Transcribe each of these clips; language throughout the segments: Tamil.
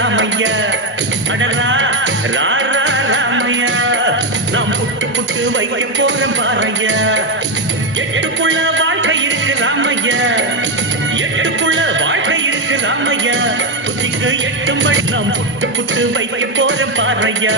ராமையா அடரா ராரா ராமையா நாம் புட்டு புட்டு வைக்க போறோம் பாரையா எட்டுக்குள்ள வாழ்க்கை இருக்கு ராமையா எட்டுக்குள்ள வாழ்க்கை இருக்கு ராமையா புத்திக்கு எட்டும்படி நாம் புட்டு புட்டு வைக்க போறோம் பாரையா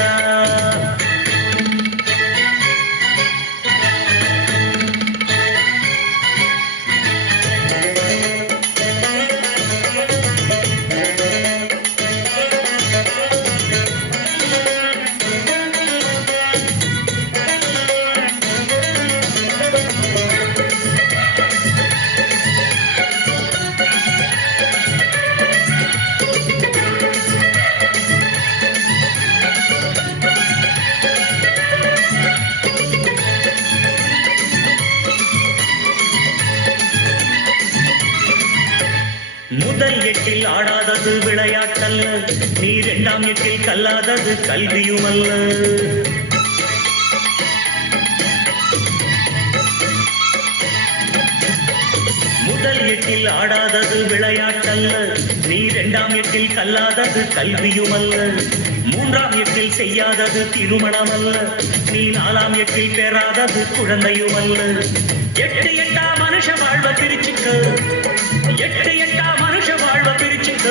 முதல் எட்டில் ஆடாதது விளையாட்டல்ல நீ இரண்டாம் எட்டில் கல்லாதது கல்வியும் அல்ல முதல் எட்டில் ஆடாதது விளையாட்டல்ல நீ இரண்டாம் எட்டில் கல்லாதது கல்வியும் அல்ல மூன்றாம் எட்டில் செய்யாதது திருமணம் அல்ல நீ நாலாம் எட்டில் பெறாதது குழந்தையும் அல்ல எட்டு எட்டா மனுஷ வாழ்வ பிரிச்சுக்க எட்டு எட்டா மனுஷ வாழ்வ பிரிச்சுக்க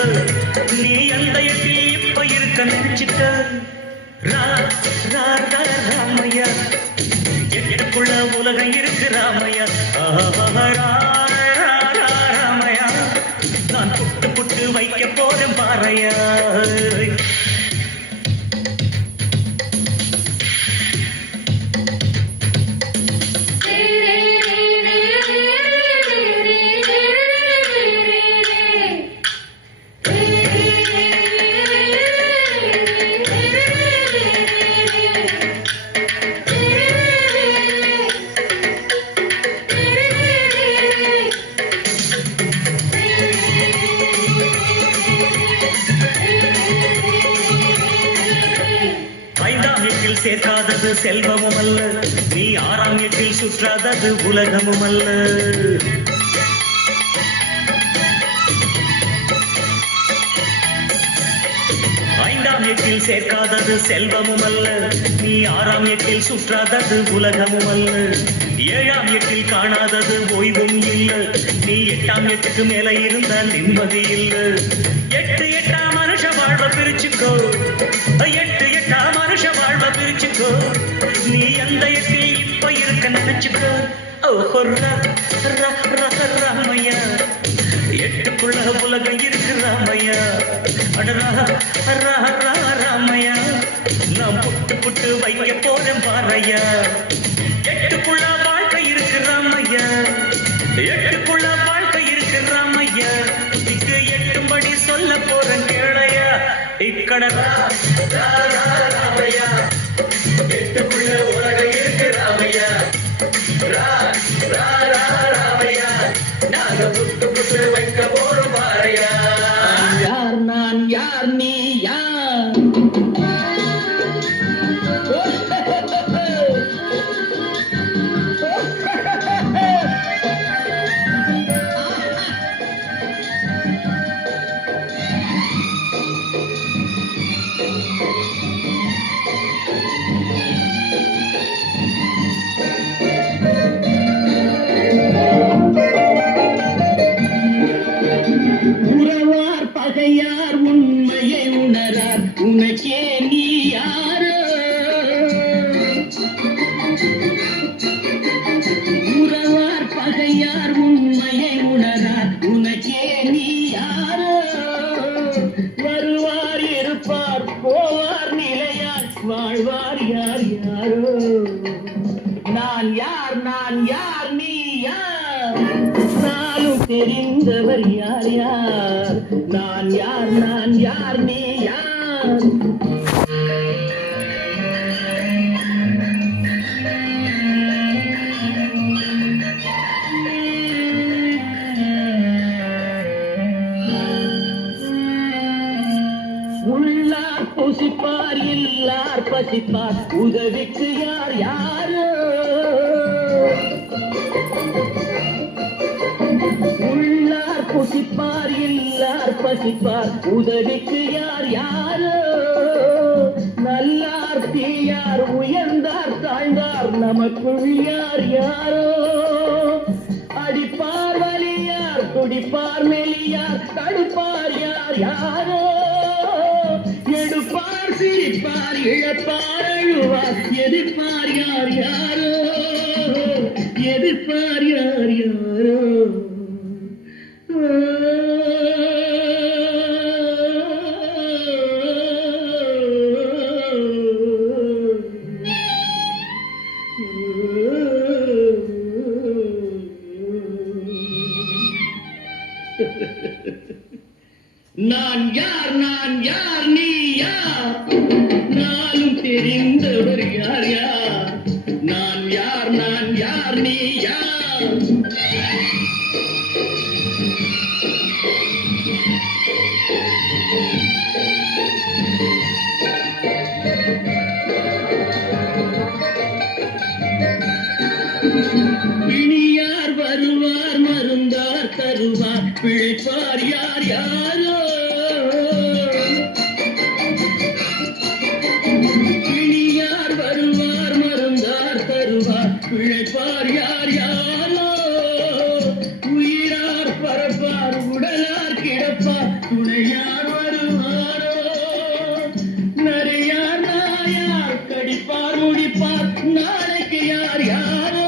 நீ அந்த எட்டில் இப்ப இருக்க நினைச்சுக்க ராமையா எட்டுக்குள்ள உலகம் இருக்கு ராமையா ராமையா நான் புட்டு புட்டு வைக்க போறேன் பாறையா சேர்க்காதது செல்வமும் அல்ல நீ ஆறாம் எட்டில் சுற்றாதது உலகமும் அல்ல ஐந்தாம் எட்டில் சேர்க்காதது செல்வமும் அல்ல நீ ஆறாம் எட்டில் சுற்றாதது உலகமும் அல்ல ஏழாம் எட்டில் காணாதது ஓய்வும் இல்ல நீ எட்டாம் எட்டுக்கு மேல இருந்த நிம்மதி இல்ல எட்டு எட்டா மனுஷ வாழ்வ பிரிச்சுக்கோ எட்டு எட்டா மனுஷ வாழ்வ பிரிச்சுக்கோ நீ அந்த எட்டில் இப்ப இருக்க நினைச்சுக்கோ ராமையா எட்டுக்குள்ள உலகம் இருக்கு ராமையா ராமையா நாம் புட்டு புட்டு வைக்க போறோம் பாறையா எட்டுக்குள்ள வாழ்க்கை இருக்கு ராமையா எட்டுக்குள்ள வாழ்க்கை இருக்கு ராமையா இதுக்கு எட்டும்படி சொல்ல போறேன் கேளையா இக்கட ராமையா எட்டுக்குள்ள உலகம் இருக்கு ராமையா ராமையா நாங்க புட்டு புட்டு வைக்க போறோம் பாறையா யார் நான் யார் நீ யார் பகையார் உண்மையை உணரார் உனக்கே நீ யாரோ உறவார் பகையார் உண்மையை உணரார் உனக்கே நீ யாரோ வருவார் இருப்பார் போவார் நிலையார் வாழ்வார் யார் யாரோ நான் யார் நீ யார் நானும் தெரிந்தவர் யார் யார் நான் யார் நீ யார் உள்ளார் புசிப்பார் இல்லார் பசிப்பார் உதவிக்கு யார் யாரோ உள்ளார் பூசிப்பார் எல்லார் பசிப்பார் உதவிக்கு யார் யாரோ நல்லார் தீயார் உயர்ந்தார் தாழ்ந்தார் நமக்குள் யார் யாரோ அடிப்பார் வலியார் துடிப்பார் மெலியார் தடுப்பார் யார் யாரோ எடுப்பார் சிரிப்பார் இழப்பார் அழுவார் எதிர்ப்பார் யார் யாரோ எதிர்ப்பார் யார் யாரோ நான் யார் நீ யார் நானும் தெரிந்தவர் யார் யார் நான் யார் நீ யார் பிணியார் வருவார் மருந்தார் தருவார் பிழைப்பார் யார் யாரோ பிணியார் வருவார் மருந்தார் தருவார் பிழைப்பார் யார் யாரோ உயிரார் பரப்பார் உடலார் கிடப்பார் துணையார் வருவாரோ நரையார் நாயார் கடிப்பார் முடிப்பார் நாளைக்கு யார் யாரோ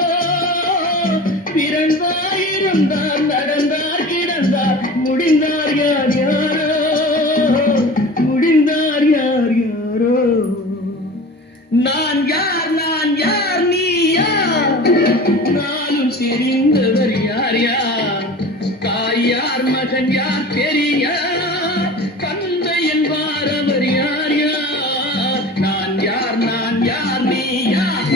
பிறந்தார் இருந்தார் நடந்தார் கிடந்தார் முடிந்தார் யார் யாரோ முடிந்தார் யார் யாரோ நான் யார் நீ யார் நானும் தெரிந்தவர் யார் யார் தாய் யார் மகன் யார் பெரியார் தந்தை என்பார் அவர் யார் யார் நான் யார் நீ யார்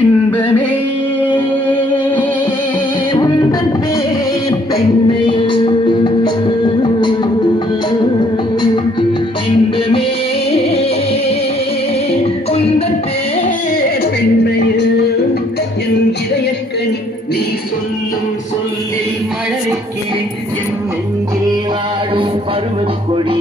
இன்பமே உந்தன் பேர் பெண்ணே இன்பமே உந்தன் பேர் பெண்ணே என் இதயக்கனி நீ சொல்லும் சொல்லில் மழலைக்கிளி என் நெஞ்சில் ஆடும் பருவக்கொடி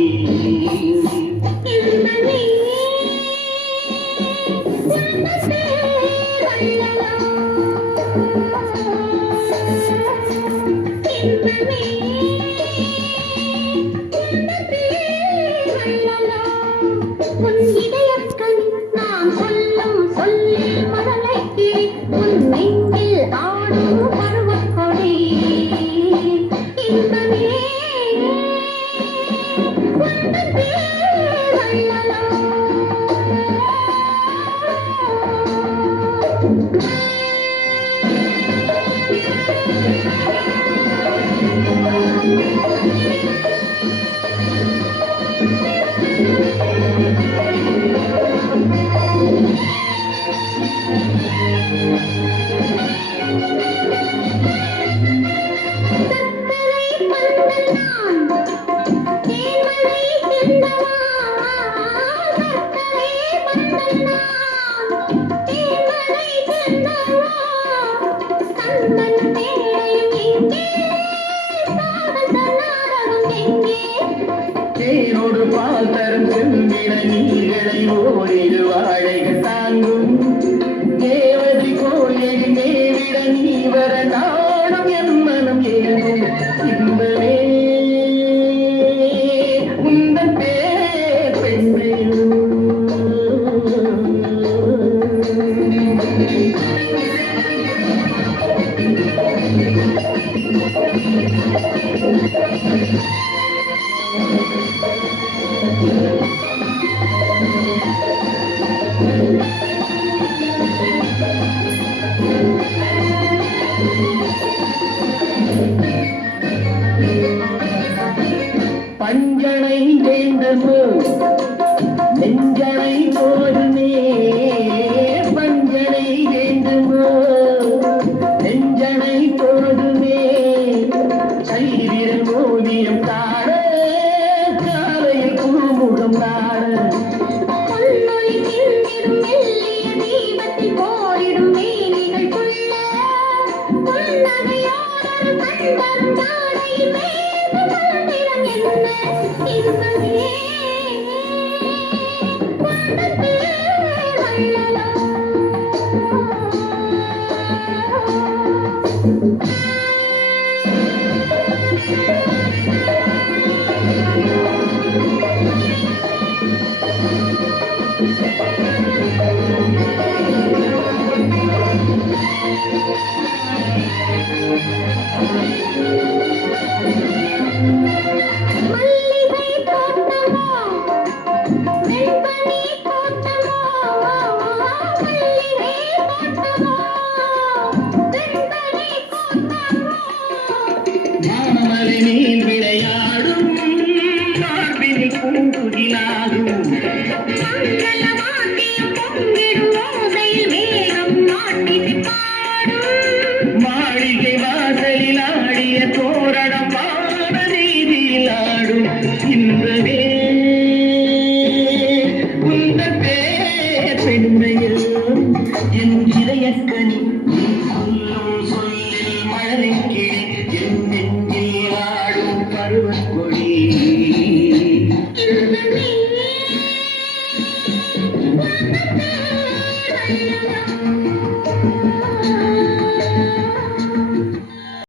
தேனோடு பால் தரும் செம்பிட நீர்களை ஓரிரு வாழைகள் தாங்கும் தேவதி கோயில் நேரிட நீ வர நாடும் என் மனம் ஏங்கும் இன்பமே உந்தன் பேர் பெண்ணே Thank you. மாமலை நீர் விளையாடும் மார்பினி பூங்குகிலாகும் மாளிகை வாசலில் ஆடிய தோரணம் வான வீதியில் ஆடும் இன்பமே உந்த பேர் பெண்மையில் என் இதயக்கனி நீ சொல்லும் சொல்லில் மழலை கிளி என் நெஞ்சில் ஆடும் பருவக்கொடி Thank you.